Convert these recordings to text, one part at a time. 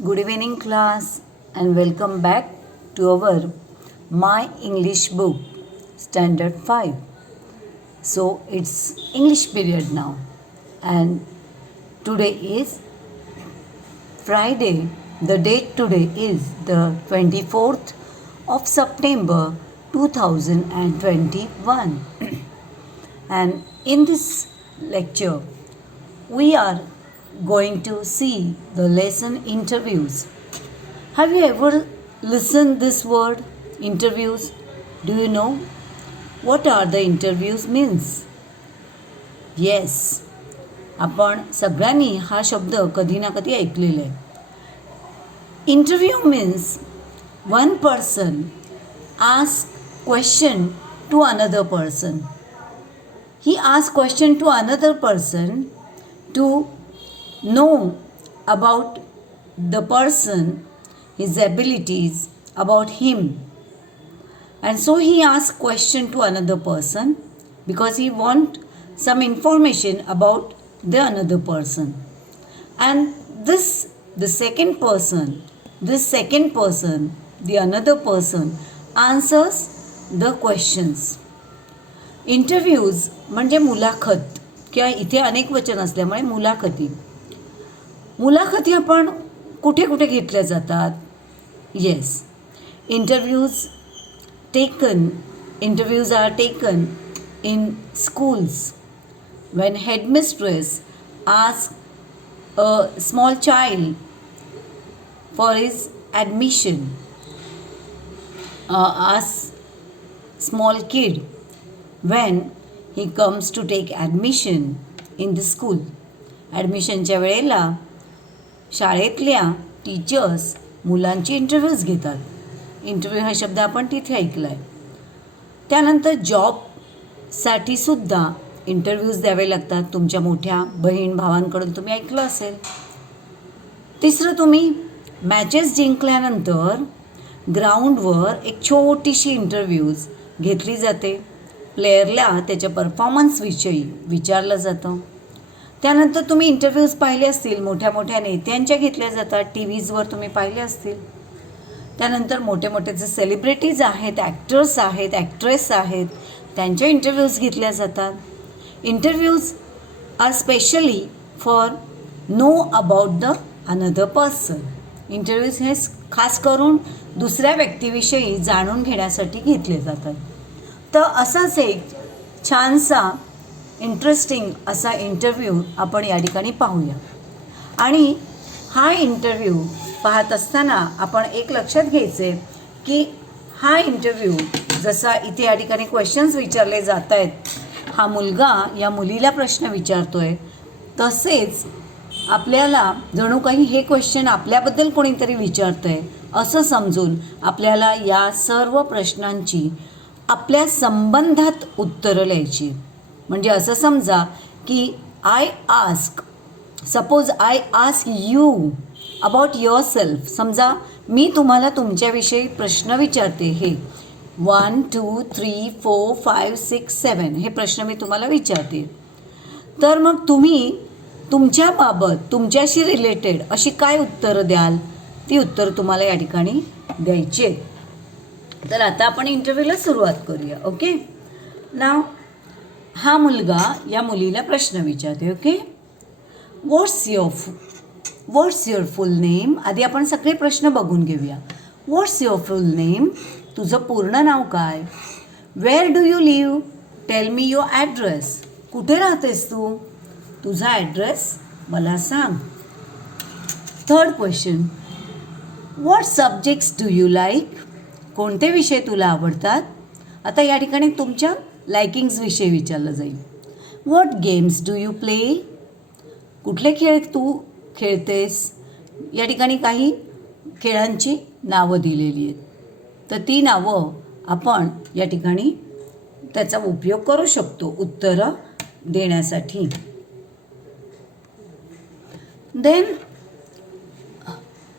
Good evening, class, and welcome back to our My English book, Standard 5. So, it's English period now, and today is Friday. The date today is the 24th of September 2021. And in this lecture, we are going to see the lesson interviews. Have you ever listened this word interviews? Do you know what are the interviews means? Yes, आपण सगळ्यांनी हा शब्द कधी ना कधी ऐकलेला आहे. Interview means one person ask question to another person. He asks question to another person to know about the person, his abilities, about him. And so he asks question to another person because he want some information about the another person. And the second person, the another person answers the questions. Interviews म्हणजे मुलाखत किंवा इथे अनेक वचन असल्यामुळे मुलाखती आपण कुठे कुठे घेतल्या जातात? Yes, interviews are taken in schools when headmistress asks a small child for his admission, asks small kid when he comes to take admission in the school. ॲडमिशनच्या वेळेला शाळेतल्या टीचर्स मुलांचे इंटरव्ह्यूज घेतात. इंटरव्ह्यू हा शब्द आपण तिथे ऐकला आहे. त्यानंतर जॉबसाठी सुद्धा इंटरव्ह्यूज द्यावे लागतात. तुमच्या मोठ्या बहीण भावांकडून तुम्ही ऐकलं असेल. तिसरं, तुम्ही मॅचेस जिंकल्यानंतर ग्राउंडवर एक छोटीशी इंटरव्ह्यूज घेतली जाते. प्लेयरला त्याच्या परफॉर्मन्सविषयी विचारलं जातं. त्यानंतर तुम्ही इंटरव्ह्यूज पाहिले असतील, मोठ्या मोठ्या नेत्यांच्या घेतल्या जातात. टी व्हीजवर तुम्ही पाहिले असतील. त्यानंतर मोठे मोठे जे सेलिब्रिटीज आहेत, ॲक्टर्स आहेत, ॲक्ट्रेस आहेत, त्यांच्या इंटरव्ह्यूज घेतल्या जातात. Interviews are specially for know about the another person. Interviews हे खास करून दुसऱ्या व्यक्तीविषयी जाणून घेण्यासाठी घेतले जातात. तर असाच एक छानसा इंटरेस्टिंग असा इंटरव्ह्यू आपण या ठिकाणी पाहूया. आणि हा इंटरव्ह्यू पाहत असताना आपण एक लक्षात घ्यायचं आहे की हा इंटरव्ह्यू जसा इथे या ठिकाणी क्वेश्चन्स विचारले जात आहेत, हा मुलगा या मुलीला प्रश्न विचारतो आहे, तसेच आपल्याला जणू काही हे क्वेश्चन आपल्याबद्दल कोणीतरी विचारतं आहे असं समजून आपल्याला या सर्व प्रश्नांची आपल्या संबंधात उत्तरं लिहायची. म्हणजे असं समजा की suppose I ask you about your self. समजा मी तुम्हाला तुमच्याविषयी प्रश्न विचारते. हे 1 2 3 4 5 6 7 हे प्रश्न मी तुम्हाला विचारते. तर मग तुम्ही तुमच्याबाबत, तुमच्याशी रिलेटेड अशी काय उत्तरं द्याल? ती उत्तरं तुम्हाला या ठिकाणी द्यायची. तर आता आपण इंटरव्ह्यूला सुरुवात करूया. ओके, नाव हा मुलगा या मुलीला प्रश्न विचारते. Okay, what's your full name. आधी आपण सगळे प्रश्न बघून घेऊया. What's your full name. तुझं पूर्ण नाव काय? Where do you live. Tell me your address. कुठे राहतेस तू? तुझा ॲड्रेस मला सांग. Third question, what subjects do you like. कोणते विषय तुला आवडतात? आता या ठिकाणी तुमच्या लायकिंग्सविषयी विचारलं जाईल. What games do you play. कुठले खेळ तू खेळतेस? या ठिकाणी काही खेळांची नावं दिलेली आहेत. तर ती नावं आपण या ठिकाणी त्याचा उपयोग करू शकतो उत्तरं देण्यासाठी. Then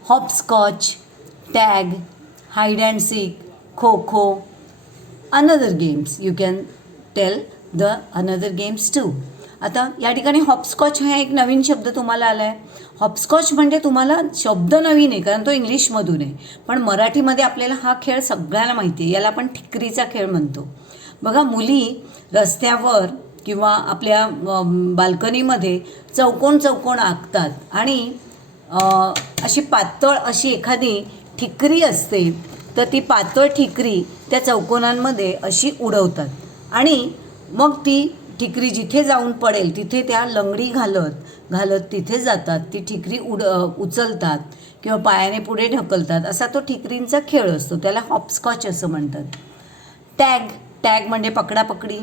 hopscotch, tag, hide and seek, kho, another games. You can tell the another games too. आता या ठिकाणी हॉपस्कॉच हा एक नवीन शब्द तुम्हाला आला आहे. हॉपस्कॉच म्हणजे तुम्हाला शब्द नवीन आहे कारण तो इंग्लिशमधून आहे, पण मराठीमध्ये आपल्याला हा खेळ सगळ्यांना माहिती आहे. याला आपण ठिकरीचा खेळ म्हणतो. बघा, मुली रस्त्यावर किंवा आपल्या बाल्कनीमध्ये चौकोन चौकोन आखतात आणि अशी पातळ अशी एखादी ठिकरी असते, तर ती पातळ ठिकरी त्या चौकोनांमध्ये अशी उडवतात आणि मग ती ठिकरी जिथे जाऊन पडेल तिथे त्या लंगडी घालत घालत तिथे जातात. ती ठिकरी उचलतात किंवा पायाने पुढे ढकलतात. असा तो ठिकरींचा खेळ असतो. त्याला हॉपस्कॉच असं म्हणतात. टॅग म्हणजे पकडापकडी.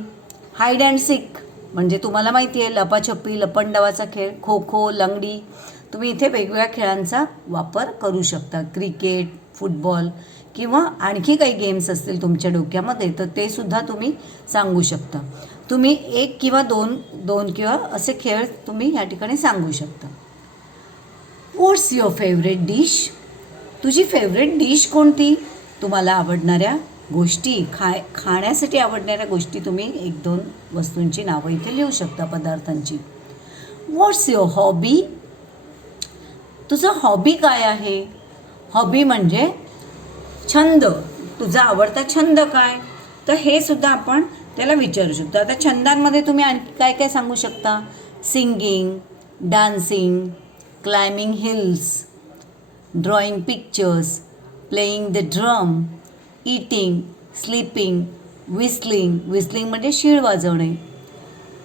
हाईड अँड सीक म्हणजे तुम्हाला माहिती आहे लपाछपी, लपंडावाचा खेळ. खो खो, लंगडी. तुम्ही इथे वेगवेगळ्या खेळांचा वापर करू शकता. क्रिकेट, फुटबॉल किंवा आणखी काही गेम्स असतील तुमच्या डोक्यामध्ये तर ते सुद्धा तुम्ही सांगू शकता. तुम्ही एक किंवा दोन किंवा असे खेळ तुम्ही या ठिकाणी सांगू शकता. व्हॉट्स युअर फेवरेट डिश? तुझी फेवरेट डिश कोणती? तुम्हाला आवडणाऱ्या गोष्टी, खाण्यासाठी आवडणाऱ्या गोष्टी तुम्ही 1-2 वस्तूंची नावं इथे लिहू शकता, पदार्थांची. व्हॉट्स युअर हॉबी? तुझं हॉबी काय आहे? हॉबी म्हणजे छंद. तुझा आवडता छंद काय? तर हे सुद्धा आपण त्याला विचारू शकतो. आता छंदांमध्ये तुम्ही आणखी काय काय सांगू शकता? Singing, dancing, climbing hills, drawing pictures, playing the drum, eating, sleeping, whistling म्हणजे शीळ वाजवणे,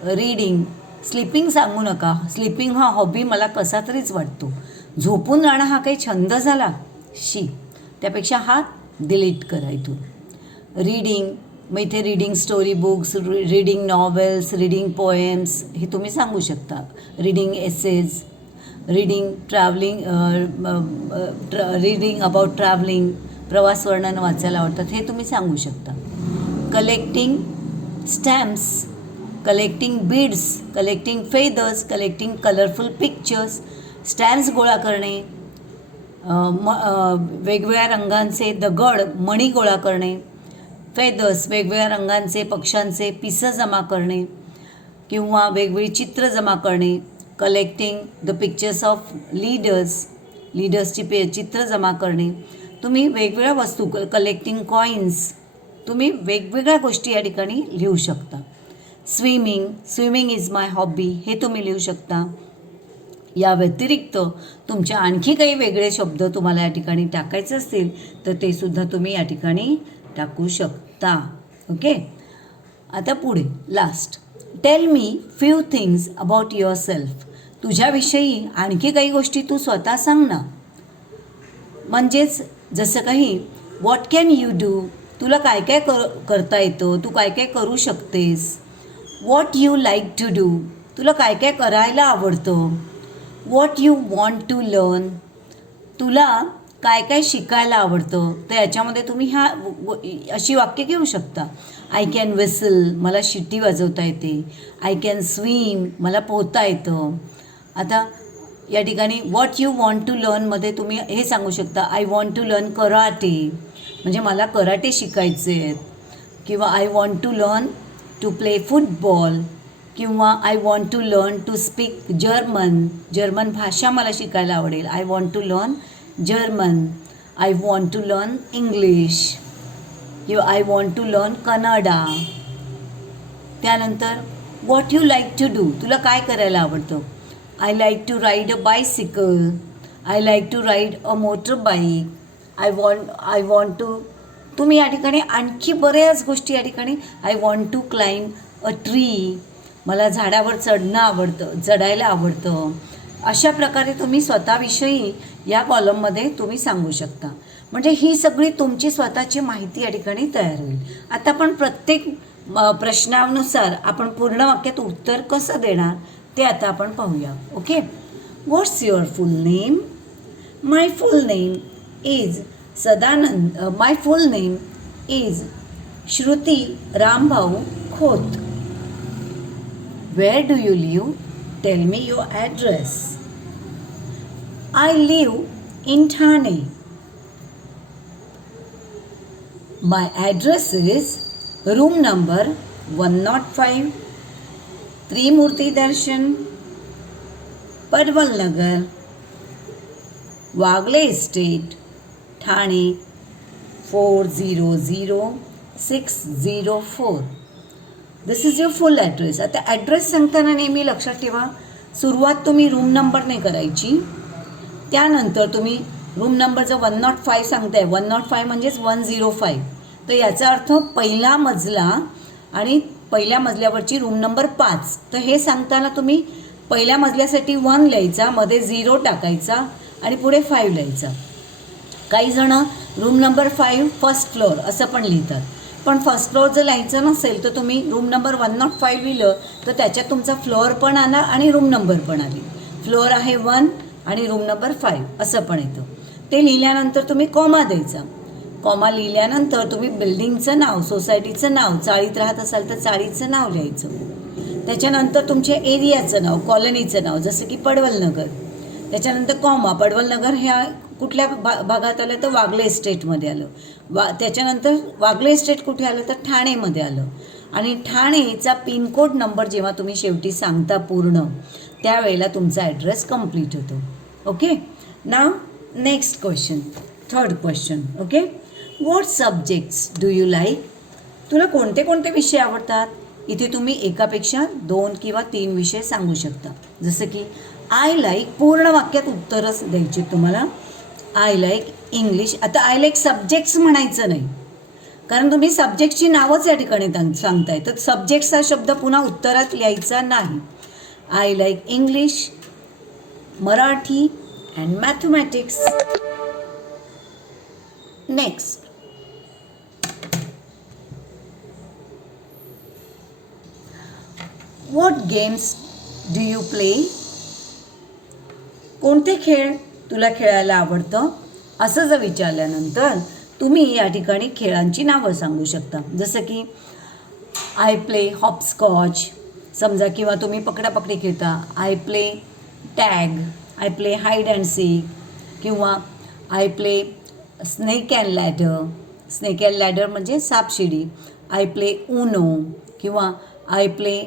रीडिंग. स्लीपिंग सांगू नका. स्लीपिंग हा हॉबी मला कसा तरीच वाटतो. झोपून राहणं हा काही छंद झाला? त्यापेक्षा हा डिलीट करा इथून. रीडिंग, मग इथे reading story books, reading novels, reading poems हे तुम्ही सांगू शकता. Reading essays, reading reading about travelling, प्रवास वर्णन वाचायला आवडतात हे तुम्ही सांगू शकता. Collecting stamps, collecting beads, collecting feathers, collecting colourful pictures. Stamps गोळा करणे, वेगवेगळ्या रंगांचे दगड, मणी गोळा करणे. फेदर्स, वेगवेगळ्या रंगांचे पक्ष्यांचे पिसं जमा करणे किंवा वेगवेगळी चित्र जमा करणे. कलेक्टिंग द पिक्चर्स ऑफ लीडर्सची चित्र जमा करणे. तुम्ही वेगवेगळ्या वस्तू, कलेक्टिंग कॉईन्स, तुम्ही वेगवेगळ्या गोष्टी या ठिकाणी लिहू शकता. स्विमिंग इज माय हॉबी हे तुम्ही लिहू शकता. या व्यतिरिक्त तुमच्या आणखी काही वेगळे शब्द तुम्हाला या ठिकाणी टाकायचे असतील तर ते सुद्धा तुम्ही या ठिकाणी टाकू शकता. ओके. आता पुढे last. Tell me few things about yourself. तुझ्याविषयी आणखी काही गोष्टी तू स्वतः सांग ना. म्हणजेच जसं काही व्हॉट कॅन यू डू, तुला काय काय करता येतं, तू काय काय करू शकतेस. What you like to do, तुला काय काय करायला आवडतं. What you want to learn, तुला काय काय शिकायला आवडतं. तर याच्यामध्ये तुम्ही अशी वाक्य घेऊ शकता. आय कॅन विसल, मला शिट्टी वाजवता येते. आय कॅन स्विम, मला पोहता येतं. आता या ठिकाणी व्हॉट यू वॉन्ट टू लर्नमध्ये तुम्ही हे सांगू शकता. I want to learn karate, म्हणजे मला कराटे शिकायचे आहेत. किंवा I want to learn to play football. किंवा I want to learn to speak German भाषा मला शिकायला आवडेल. I want to learn German. I want to learn English किंवा I want to learn Kannada. त्यानंतर what you like to do, तुला काय करायला आवडतं. I like to ride a bicycle. I like to ride a motor bike. I want to, तुम्ही या ठिकाणी आणखी बऱ्याच गोष्टी या ठिकाणी. I want to climb a tree, मला झाडावर चढायला आवडतं. अशा प्रकारे तुम्ही स्वतःविषयी या कॉलममध्ये तुम्ही सांगू शकता. म्हणजे ही सगळी तुमची स्वतःची माहिती या ठिकाणी तयार होईल. आता आपण प्रत्येक प्रश्नानुसार आपण पूर्ण वाक्यात उत्तर कसं देणार ते आता आपण पाहूया. Okay. What's your full name? My full name is Sadanand. My full name is Shruti Rambhau Khot. Where do you live? Tell me your address. I live in Thane. My address is room number 105, Trimurti Darshan, Padwal Nagar, Wagle estate, Thane 400604. This is your full address. आता address सांगताना नेहमी लक्षात ठेवा, सुरुवात तुम्ही room नंबरने करायची. त्यानंतर तुम्ही रूम नंबर जर 105 सांगताय, 105 म्हणजेच 105, तर याचा अर्थ पहिला मजला आणि पहिल्या मजल्यावरची रूम नंबर 5. तर हे सांगताना तुम्ही पहिल्या मजल्यासाठी 1 लिहायचा, मध्ये 0 टाकायचा आणि पुढे 5 लिहायचा. काही जणं रूम नंबर 5 फर्स्ट फ्लोअर असं पण लिहितात. पण फर्स्ट फ्लोअर जर लिहायचं नसेल तर तुम्ही रूम नंबर 105 लिहिलं तर त्याच्यात तुमचा फ्लोअर पण आला आणि रूम नंबर पण आली. फ्लोअर आहे 1 आणि रूम नंबर 5 असं पण येतं. ते लिहिल्यानंतर तुम्ही कॉमा द्यायचा. कॉमा लिहिल्यानंतर तुम्ही बिल्डिंगचं नाव, सोसायटीचं नाव, चाळीत राहत असाल तर चाळीचं नाव लिहायचं. त्याच्यानंतर तुमच्या एरियाचं नाव, कॉलनीचं नाव, जसं की पडवल नगर. त्याच्यानंतर कॉमा, पडवल नगर ह्या कुठल्या भागात आलं तर वागले इस्टेटमध्ये आलं. त्याच्यानंतर वागले इस्टेट कुठे आलं तर ठाणेमध्ये आलं. आणि ठाणेचा पिनकोड नंबर जेव्हा तुम्ही शेवटी सांगता पूर्ण, त्यावेळेला तुमचा ॲड्रेस कंप्लीट होतो. Okay. Now next question, third question. Okay. What subjects do you like? तुला कोणते कोणते विषय आवडतात? इथे तुम्ही एकापेक्षा 2 किंवा 3 विषय सांगू शकता. जसं की आय लाईक, पूर्ण वाक्यात उत्तरच द्यायचे तुम्हाला. I like English. आता आय लाईक सब्जेक्ट्स म्हणायचं नाही, कारण तुम्ही सब्जेक्टची नावच या ठिकाणी सांगताय, तर सब्जेक्ट्स हा शब्द पुन्हा उत्तरात लिहायचा नाही. I like English, Marathi and mathematics. Next, what games do you play? कोणते खेळ तुला खेळायला आवडतं? असं जर विचारल्यानंतर तुम्ही या ठिकाणी खेळांची नावं सांगू शकता. जसं की आय प्ले हॉपस्कॉच समजा, किंवा तुम्ही पकडापकडी खेळता, I play tag, I play hide and seek, किंवा I play snake and ladder. Snake and ladder म्हणजे सापशिडी. आय प्ले उनो, किंवा आय प्ले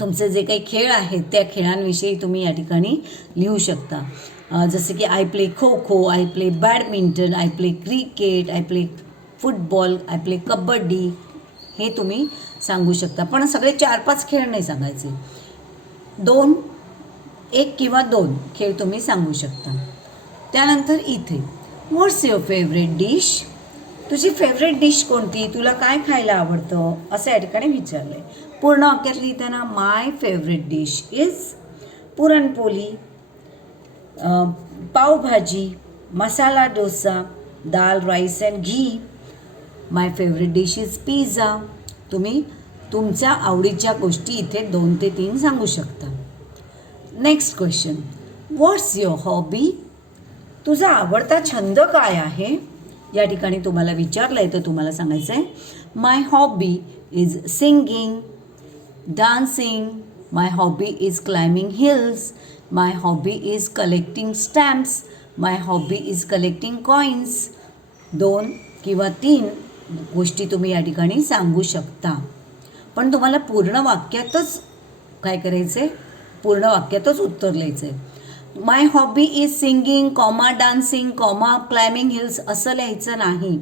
तुमचे जे काही खेळ आहेत त्या खेळांविषयी तुम्ही या ठिकाणी लिहू शकता. जसं की I play kho kho, I play badminton, I play cricket, I play football, I play kabaddi, हे तुम्ही सांगू शकता. पण सगळे 4-5 खेळ नाही सांगायचे. 1 किंवा 2 खेळ तुम्ही सांगू शकता. त्यानंतर इथे व्हॉट्स युअर फेवरेट डिश? तुझी फेवरेट डिश कोणती? तुला काय खायला आवडतं? असं या ठिकाणी विचारलं आहे. पूर्ण वाक्यात लिहिताना my favourite dish is puranpoli, pavbhaji, masala dosa, dal rice and ghee. My favourite dish is pizza. तुम्ही तुमच्या आवडीच्या गोष्टी इथे 2 ते 3 सांगू शकता. Next question, what's your hobby? तुझा आवडता छंद काय आहे? या ठिकाणी तुम्हाला विचारलं आहे तर तुम्हाला सांगायचं आहे my hobby is singing, dancing, my hobby is climbing hills, my hobby is collecting stamps, my hobby is collecting coins. 2 किंवा 3 गोष्टी तुम्ही या ठिकाणी सांगू शकता. पण तुम्हाला पूर्ण वाक्यातच काय करायचं आहे? पूर्ण वाक्यातच उत्तर लिहायचं आहे. My hobby is singing, comma dancing, comma climbing hills असं लिहायचं नाही.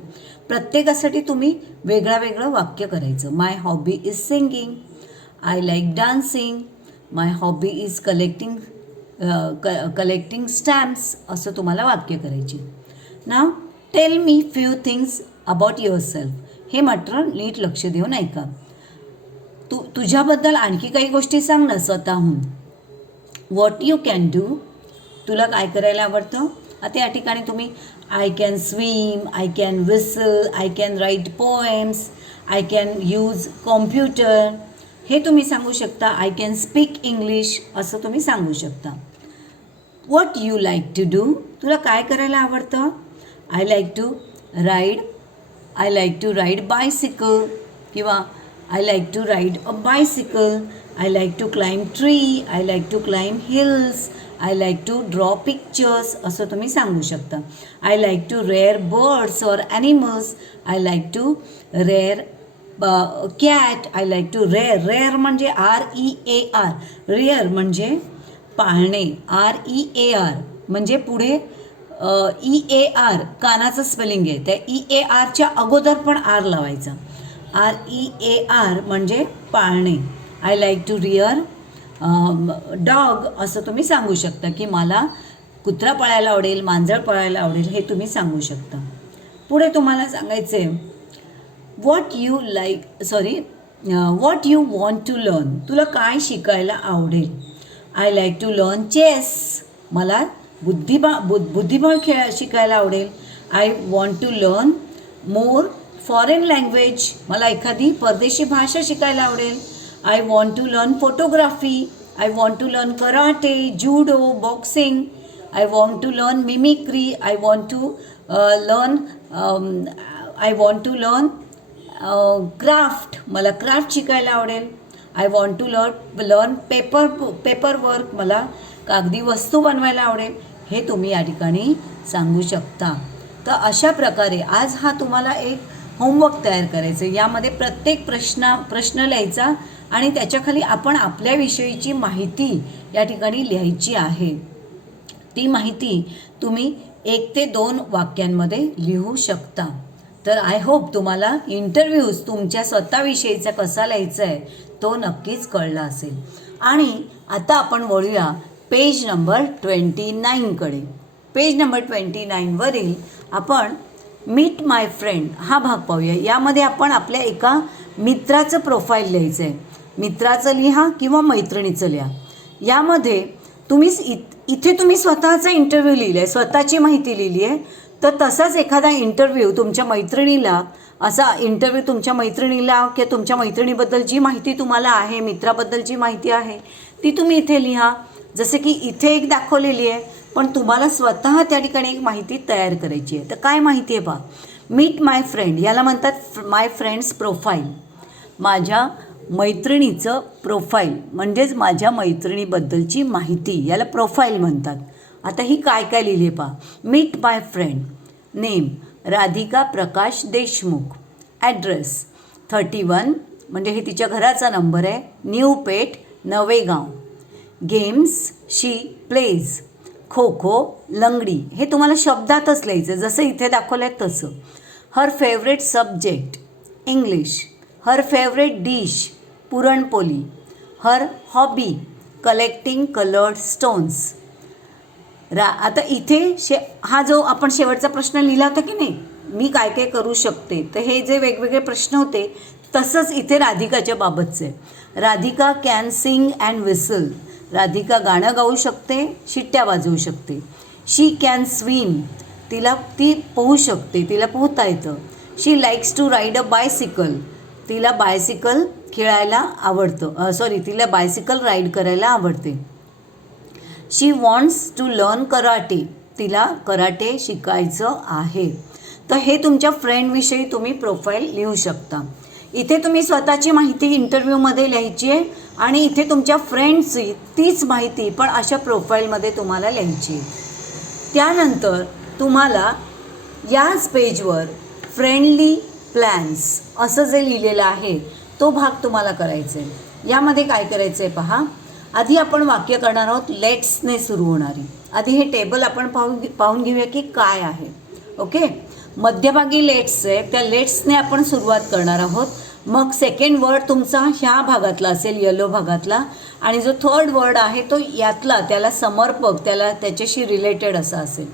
प्रत्येकासाठी तुम्ही वेगळं वाक्य करायचं. My hobby is singing, I like dancing, my hobby is collecting stamps असं तुम्हाला वाक्य करायची. नाव tell me few things about yourself. हे मात्र नीट लक्ष देऊन ऐका. तुझ्याबद्दल आणखी काही गोष्टी सांग ना स्वतःहून. व्हॉट यू कॅन डू, तुला काय करायला आवडतं? आता या ठिकाणी तुम्ही I can swim, I can whistle, I can write poems, I can use computer हे तुम्ही सांगू शकता. आय कॅन स्पीक इंग्लिश असं तुम्ही सांगू शकता. What you like to do, तुला काय करायला आवडतं? I like to ride bicycle, किंवा I like to ride a bicycle, I like to climb tree, I like to climb hills, I like to draw pictures असं तुम्ही सांगू शकता. I like to rear birds or animals, I like to rear cat. I like to rear. Rear म्हणजे REAR. Rear म्हणजे पाळणे. REAR म्हणजे पुढे EAR कानाचं spelling आहे. त्या EARच्या अगोदर पण आर लावायचा. REAR म्हणजे पाळणे. I like to rear dog असं तुम्ही सांगू शकता की मला कुत्रा पाळायला आवडेल, मांजर पाळायला आवडेल, हे तुम्ही सांगू शकता. पुढे तुम्हाला सांगायचं आहे what you want to learn. तुला काय शिकायला आवडेल. I like to learn chess. मला बुद्धिबळ शिकायला आवडेल. I want to learn more foreign language. मला एखादी परदेशी भाषा शिकायला आवडेल. I want to learn photography. I want to learn karate, judo, boxing. I want to learn mimicry. I want to learn craft. मला क्राफ्ट शिकायला आवडेल. I want to learn paper work. मला कागदी वस्तू बनवायला आवडेल. हे तुम्ही या ठिकाणी सांगू शकता. तर अशा प्रकारे आज हा तुम्हाला एक होमवर्क तयार करायचं. यामध्ये प्रत्येक प्रश्न लिहायचा आणि त्याच्याखाली आपण आपल्याविषयीची माहिती या ठिकाणी लिहायची आहे. ती माहिती तुम्ही 1 ते 2 वाक्यांमध्ये लिहू शकता. तर आय होप तुम्हाला इंटरव्ह्यूज तुमच्या स्वतःविषयीचा कसा लिहायचा आहे तो नक्कीच कळला असेल. आणि आता आपण वळूया पेज नंबर 29कडे. पेज नंबर 29वरील आपण मीट माय फ्रेंड हा भाग पाहूया. यामध्ये आपण आपल्या एका मित्राचं प्रोफाईल लिहायचं आहे. मित्राचं लिहा किंवा मैत्रिणीचं लिहा. यामध्ये इथे तुम्ही स्वतःचा इंटरव्ह्यू लिहिला आहे, स्वतःची माहिती लिहिली आहे. तर तसाच एखादा इंटरव्ह्यू तुमच्या मैत्रिणीला, असा इंटरव्ह्यू तुमच्या मैत्रिणीला किंवा तुमच्या मैत्रिणीबद्दल जी माहिती तुम्हाला आहे, मित्राबद्दलची माहिती आहे, ती तुम्ही इथे लिहा. जसे की इथे एक दाखवलेली आहे, पण तुम्हाला स्वतः त्या ठिकाणी एक माहिती तयार करायची आहे. तर काय माहिती आहे पहा. मीट माय फ्रेंड याला म्हणतात माय फ्रेंड्स प्रोफाईल. माझ्या मैत्रिणीचं प्रोफाईल म्हणजेच माझ्या मैत्रिणीबद्दलची माहिती, याला प्रोफाईल म्हणतात. आता ही काय काय लिहिली आहे पहा. Meet my friend. Name Radhika Prakash Deshmukh. Address 31 म्हणजे हे तिच्या घराचा नंबर आहे. New Peth Navegaon. Games she plays. Kho kho, langdi. हे तुम्हाला शब्दातच लिहायचं जसं इथे दाखवलं आहे तसं. Her favourite subject English. Her favourite dish puranpoli. Her hobby collecting coloured stones. आता इथे हा जो आपण शेवटचा प्रश्न लिहिला होता की नाही, मी काय काय करू शकते, तर हे जे वेगवेगळे प्रश्न होते तसंच इथे राधिकाच्या बाबतचे आहे. Radhika can sing and whistle. Radhika गाणं गाऊ शकते, शिट्ट्या वाजवू शकते. She can swim. ती पोहू शकते, तिला पोहता येतं. She likes to ride a bicycle. तिला बायसिकल खेळायला आवडतं. तिला बायसिकल राईड करायला आवडते. She wants to learn karate. तिला कराटे शिकायचं आहे. तर हे तुमच्या फ्रेंडविषयी तुम्ही प्रोफाईल लिहू शकता. इथे तुम्ही स्वतःची माहिती इंटरव्ह्यूमध्ये लिहायची आहे आणि इथे तुमच्या फ्रेंडची तीच माहिती पण अशा प्रोफाईलमध्ये तुम्हाला लिहायची आहे. त्यानंतर तुम्हाला याच पेजवर फ्रेंडली प्लॅन्स असं जे लिहिलेलं आहे तो भाग तुम्हाला करायचा आहे. यामध्ये काय करायचं आहे पहा. आधी आपण वाक्य करणार आहोत लेट्सने सुरू होणारी. आधी हे टेबल आपण पाहून घेऊया की काय आहे. ओके. मध्यभागी लेट्स आहे, त्या लेट्सने आपण सुरुवात करणार आहोत. मग सेकंड वर्ड तुमचा ह्या भागातला असेल, येलो भागातला, आणि जो थर्ड वर्ड आहे तो यातला, त्याला समर्पक, त्याच्याशी रिलेटेड असा असेल.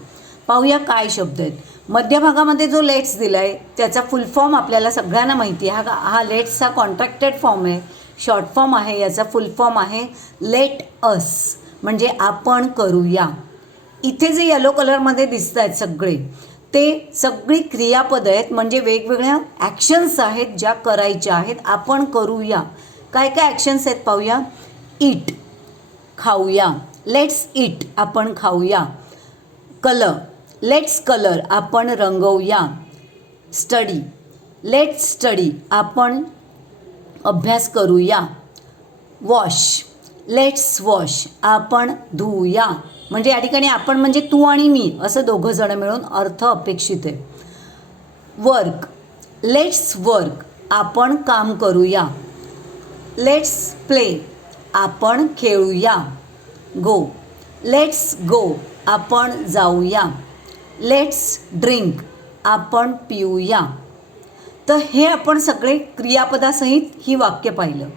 पाहूया काय शब्द आहेत. मध्यभागामध्ये जो लेट्स दिला आहे त्याचा फुल फॉर्म आपल्याला सगळ्यांना माहिती आहे. हा लेट्सचा कॉन्ट्रॅक्टेड फॉर्म आहे, शॉर्ट फॉर्म आहे. याचा फुल फॉर्म आहे लेट अस, म्हणजे आपण करूया. इथे जे येलो कलरमध्ये दिसत आहेत सगळे, ते सगळी क्रियापद आहेत, म्हणजे वेगवेगळ्या ॲक्शन्स आहेत ज्या करायच्या आहेत. आपण करूया. काय काय ॲक्शन्स आहेत पाहूया. ईट, खाऊया. लेट्स ईट, आपण खाऊया. कलर, लेट्स कलर, आपण रंगवूया. स्टडी, लेट्स स्टडी, आपण अभ्यास करूया. वॉश, लेट्स वॉश, आपण धुऊया. म्हणजे या ठिकाणी आपण म्हणजे तू आणि मी असं दोघं जण मिळून अर्थ अपेक्षित आहे. वर्क, लेट्स वर्क, आपण काम करूया. लेट्स प्ले, आपण खेळूया. गो, लेट्स गो, आपण जाऊया. लेट्स ड्रिंक, आपण पिऊया. तर हे आपण सगळे क्रियापदासहित ही वाक्य पाहिलं.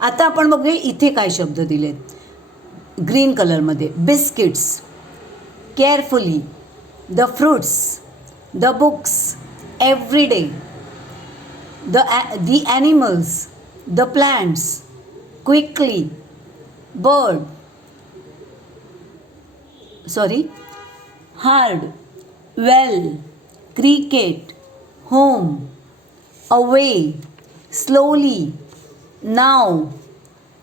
आता आपण बघूया इथे काय शब्द दिलेत. ग्रीन कलरमध्ये biscuits, carefully, the fruits, the books, every day, the animals, the plants, quickly, hard, well, cricket, home, away, slowly, now,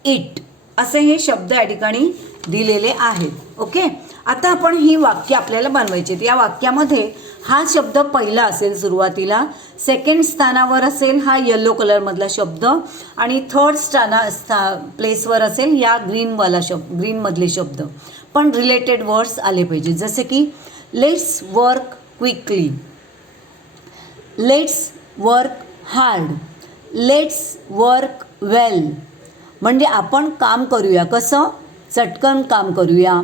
it असे हे शब्द या ठिकाणी दिलेले आहेत. ओके, आता आपण ही वाक्य आपल्याला बनवायची आहेत. या वाक्यामध्ये हा शब्द पहिला असेल सुरुवातीला, सेकंड स्थानावर असेल हा येलो कलरमधला शब्द, आणि थर्ड प्लेसवर असेल या ग्रीनमधले शब्द. पण रिलेटेड वर्ड्स आले पाहिजे, जसे की let's work quickly, let's work hard, let's work well. म्हणजे आपण काम करूया, कसं, चटकन काम करूया,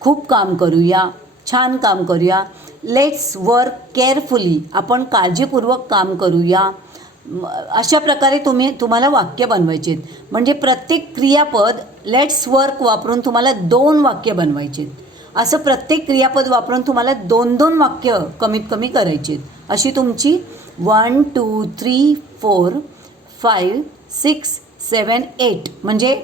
खूप काम करूया, छान काम करूया. लेट्स वर्क केअरफुली, आपण काळजीपूर्वक काम करूया. अशा प्रकारे तुम्हाला वाक्य बनवायचे आहेत. म्हणजे प्रत्येक क्रियापद लेट्स वर्क वापरून तुम्हाला 2 वाक्य बनवायचे आहेत. असं प्रत्येक क्रियापद वापरून तुम्हाला 2-2 वाक्य कमीत कमी करायची आहेत. अशी तुमची 1 2 3 4 5 6 7 8 म्हणजे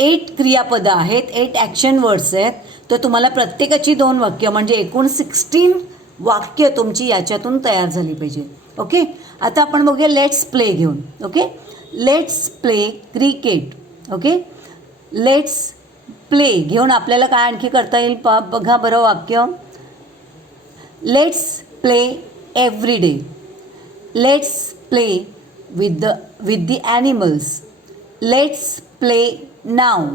8 क्रियापदं आहेत, 8 ॲक्शन वर्ड्स आहेत. तर तुम्हाला प्रत्येकाची 2 वाक्य म्हणजे एकूण 16 वाक्य तुमची याच्यातून तयार झाली पाहिजे. ओके, आता आपण बघूया लेट्स प्ले घेऊन. Okay, let's play cricket. Okay, let's play घेऊन आपल्याला काय आणखी करता येईल बघा बरं वाक्य. Let's play every day, let's play with the animals, let's play नाव.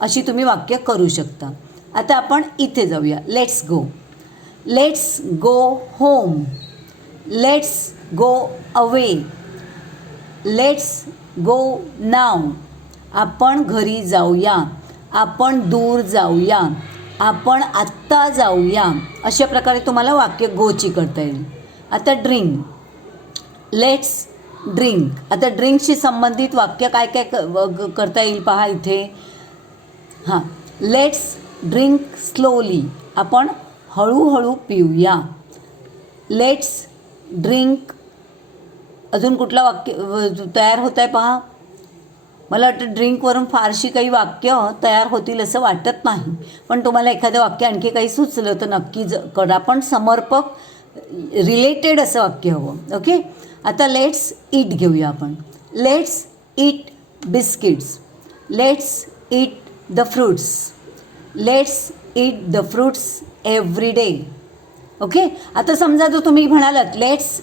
अशी तुम्ही वाक्य करू शकता. आता आपण इथे जाऊया. Let's go, let's go home, let's go away, let's go नाव. आपण घरी जाऊया, आपण दूर जाऊया, आपण आत्ता जाऊया. अशा प्रकारे तुम्हाला वाक्य गोची करता येईल. आता ड्रिंक, लेट्स ड्रिंक. आता ड्रिंकशी संबंधित वाक्य काय काय करता येईल पहा इथे. हां, लेट्स ड्रिंक स्लोली, आपण हळूहळू पिऊया. लेट्स ड्रिंक, अजून कुठला वाक्य तयार होत आहे पहा. मला वाटतं ड्रिंकवरून फारशी काही वाक्य तयार होतील असं वाटत नाही, पण तुम्हाला एखादं वाक्य आणखी काही सुचलं तर नक्की करा. पण समर्पक रिलेटेड असं वाक्य हवं. ओके, आता लेट्स ईट घेऊया आपण. Let's eat biscuits, let's eat the fruits, let's eat the fruits every day. Okay, आता समजा जर तुम्ही म्हणालात लेट्स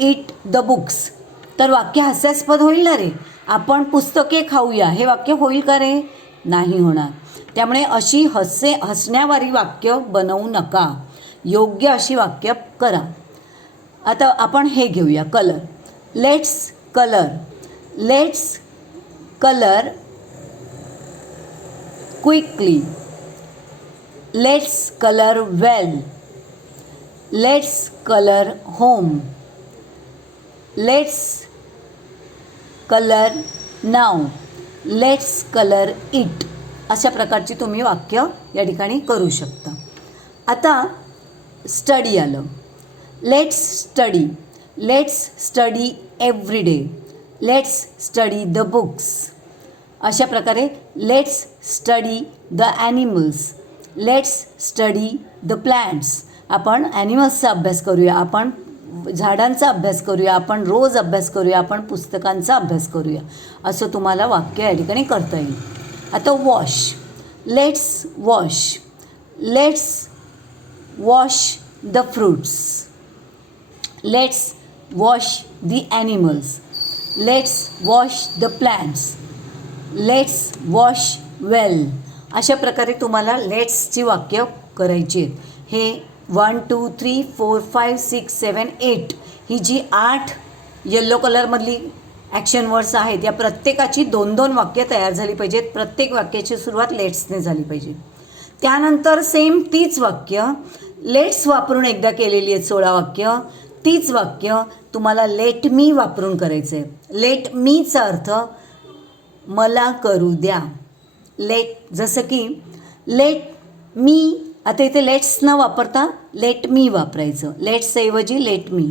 ईट द बुक्स, तर वाक्य हास्यास्पद होईल ना रे. आपण पुस्तके खाऊया हे वाक्य होईल का रे? नाही होणार. त्यामुळे अशी हसण्यावारी वाक्य बनवू नका, योग्य अशी वाक्य करा. आता आपण हे घेऊया colour. Let's colour, let's colour quickly, let's colour well, let's colour home, let's colour now, let's colour it. अशा प्रकारची तुम्ही वाक्य या ठिकाणी करू शकता. आता स्टडी आलं. Let's study, let's study every day, let's study the books. अशा प्रकारे let's study the animals, let's study the plants. आपण ॲनिमल्सचा अभ्यास करूया, आपण झाडांचा अभ्यास करूया, आपण रोज अभ्यास करूया, आपण पुस्तकांचा अभ्यास करूया. असं तुम्हाला वाक्य या ठिकाणी करता येईल. आता wash, let's wash, let's wash the fruits, let's wash the animals, let's wash the plants, let's wash well. अशा प्रकारे तुम्हाला लेट्सची वाक्य करायची आहेत. हे 1 2 3 4 5 6 7 8 ही जी 8 येल्लो कलरमधली ॲक्शन वर्ड्स आहेत या प्रत्येकाची 2-2 वाक्य तयार झाली पाहिजेत. प्रत्येक वाक्याची सुरुवात लेट्सने झाली पाहिजे. त्यानंतर सेम तीच वाक्य लेट्स वापरून एकदा केलेली आहेत 16 वाक्य. तीच वाक्य तुम्हाला लेट मी वापरून करायचं आहे. लेट मीचा अर्थ मला करू द्या. जसं की लेट मी, आता इथे लेट्स न वापरता लेट मी वापरायचं. लेट्सऐवजी लेट मी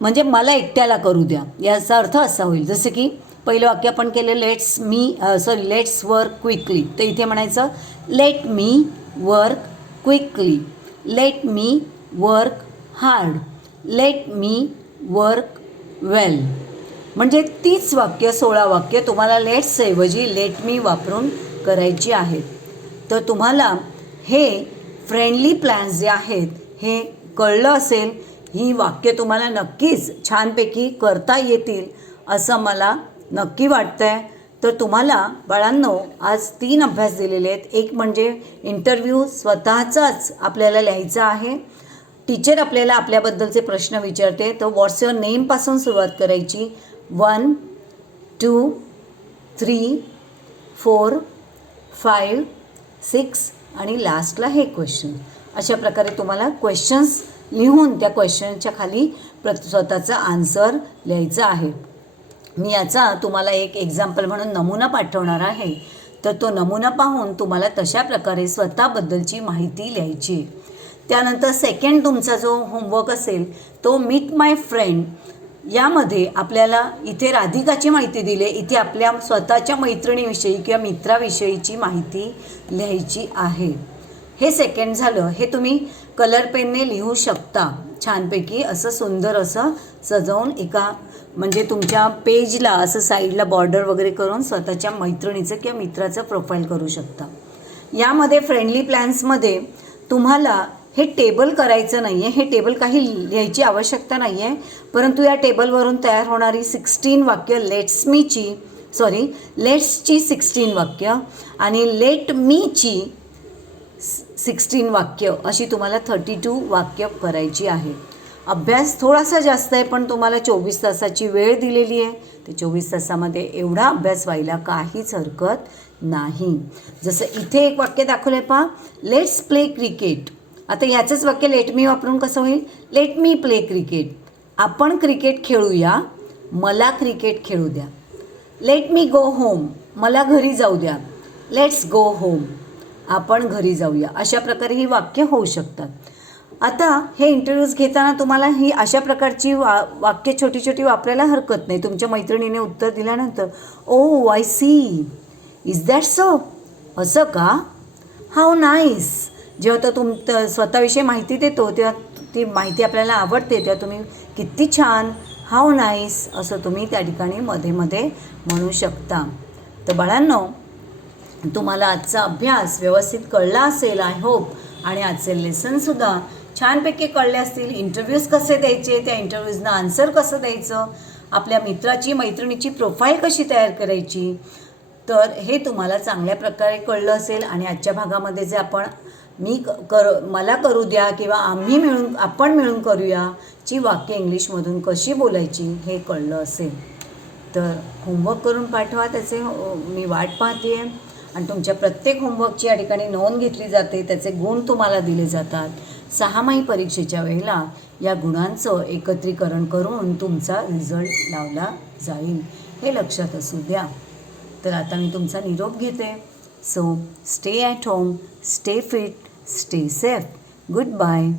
म्हणजे मला एकट्याला करू द्या, याचा अर्थ असा होईल. जसं की पहिलं वाक्य आपण केलं लेट्स वर्क क्विकली, तर इथे म्हणायचं let me work quickly, let me work hard, let me work well. म्हणजे तीच वाक्य 16 वाक्य तुम्हाला लेट्सऐवजी लेट मी वापरून करायची आहेत. तर तुम्हाला हे फ्रेंडली प्लॅन्स जे आहेत हे कळलं असेल. ही वाक्य तुम्हाला नक्कीच छानपैकी करता येतील असं मला नक्की वाटतं आहे. तर तुम्हाला बाळांनो आज 3 अभ्यास दिलेले आहेत. एक म्हणजे इंटरव्ह्यू स्वतःचाच आपल्याला लिहायचा आहे. टीचर आपल्याला आपल्याबद्दलचे प्रश्न विचारते, तर व्हॉट्स युअर नेमपासून सुरुवात करायची. 1, 2, 3, 4, 5, 6 आणि लास्टला हे क्वेश्चन. अशा प्रकारे तुम्हाला क्वेश्चन्स लिहून त्या क्वेश्चनच्या खाली स्वतःचा आन्सर लिहायचा आहे. मी याचा तुम्हाला एक एक्झाम्पल म्हणून नमुना पाठवणार आहे. तर तो नमुना पाहून तुम्हाला तशा प्रकारे स्वतःबद्दलची माहिती लिहायची. त्यानंतर सेकंड तुमचा जो होमवर्क असेल तो मीट माय फ्रेंड. यामध्ये आपल्याला इथे राधिकाची माहिती दिली आहे, इथे आपल्या स्वतःच्या मैत्रिणीविषयी किंवा मित्राविषयीची माहिती लिहायची आहे. हे सेकंड झालं. हे तुम्ही कलर पेनने लिहू शकता छानपैकी असं सुंदर असं सजवून एका म्हणजे तुमच्या पेजला असं साईडला बॉर्डर वगैरे करून स्वतःच्या मैत्रिणीचं किंवा मित्राचं प्रोफाईल करू शकता. यामध्ये फ्रेंडली प्लॅन्समध्ये तुम्हाला हे टेबल करायचं नाही आहे. हे टेबल काही लिहायची आवश्यकता नाही आहे, परंतु या टेबलवरून तयार होणारी 16 वाक्य लेट्सची 16 वाक्य आणि लेट मीची 16 वाक्य अशी तुम्हाला 32 वाक्य करायची आहे. अभ्यास थोडासा जास्त आहे, पण तुम्हाला 24 तासाची वेळ दिलेली आहे. ते 24 तासामध्ये एवढा अभ्यास व्हायला काहीच हरकत नाही. जसं इथे एक वाक्य दाखवलं आहे पहा, लेट्स प्ले क्रिकेट. आता ह्याचंच वाक्य लेट मी वापरून कसं होईल, लेट मी प्ले क्रिकेट. आपण क्रिकेट खेळूया, मला क्रिकेट खेळू द्या. लेट मी गो होम, मला घरी जाऊ द्या. लेट्स गो होम, आपण घरी जाऊया. अशा प्रकारे ही वाक्य होऊ शकतात. आता हे इंटरव्ह्यूज घेताना तुम्हाला ही अशा प्रकारची वाक्य छोटी छोटी वापरायला हरकत नाही. तुमच्या मैत्रिणीने उत्तर दिल्यानंतर oh I see, is that so, असं का, हाऊ नाईस. जेव्हा तो स्वतःविषयी माहिती देतो तेव्हा ती माहिती आपल्याला आवडते तेव्हा तुम्ही किती छान, हाऊ नाईस असं तुम्ही त्या ठिकाणी मध्ये मध्ये म्हणू शकता. तर बाळांनो, तुम्हाला आजचा अभ्यास व्यवस्थित कळला असेल आय होप. आणि आजचे लेसनसुद्धा छानपैकी कळले असतील. इंटरव्ह्यूज कसे द्यायचे, त्या इंटरव्ह्यूजना आन्सर कसं द्यायचं, आपल्या मित्राची मैत्रिणीची प्रोफाईल कशी तयार करायची, तर हे तुम्हाला चांगल्या प्रकारे कळलं असेल. आणि आजच्या भागामध्ये जे आपण मला करू द्या किंवा आपण मिळून करूया ची वाक्य इंग्लिशमधून कशी बोलायची हे कळलं असेल. तर होमवर्क करून पाठवा, त्याचे मी वाट पाहते आहे. आणि तुमच्या प्रत्येक होमवर्कची या ठिकाणी नोंद घेतली जाते, त्याचे गुण तुम्हाला दिले जातात. 6माही परीक्षेच्या वेळेला या गुणांचं एकत्रीकरण करून तुमचा रिझल्ट लावला जाईल, हे लक्षात असू द्या. तर आता मी तुमचा निरोप घेते. So stay at home, stay fit, stay safe. Good bye.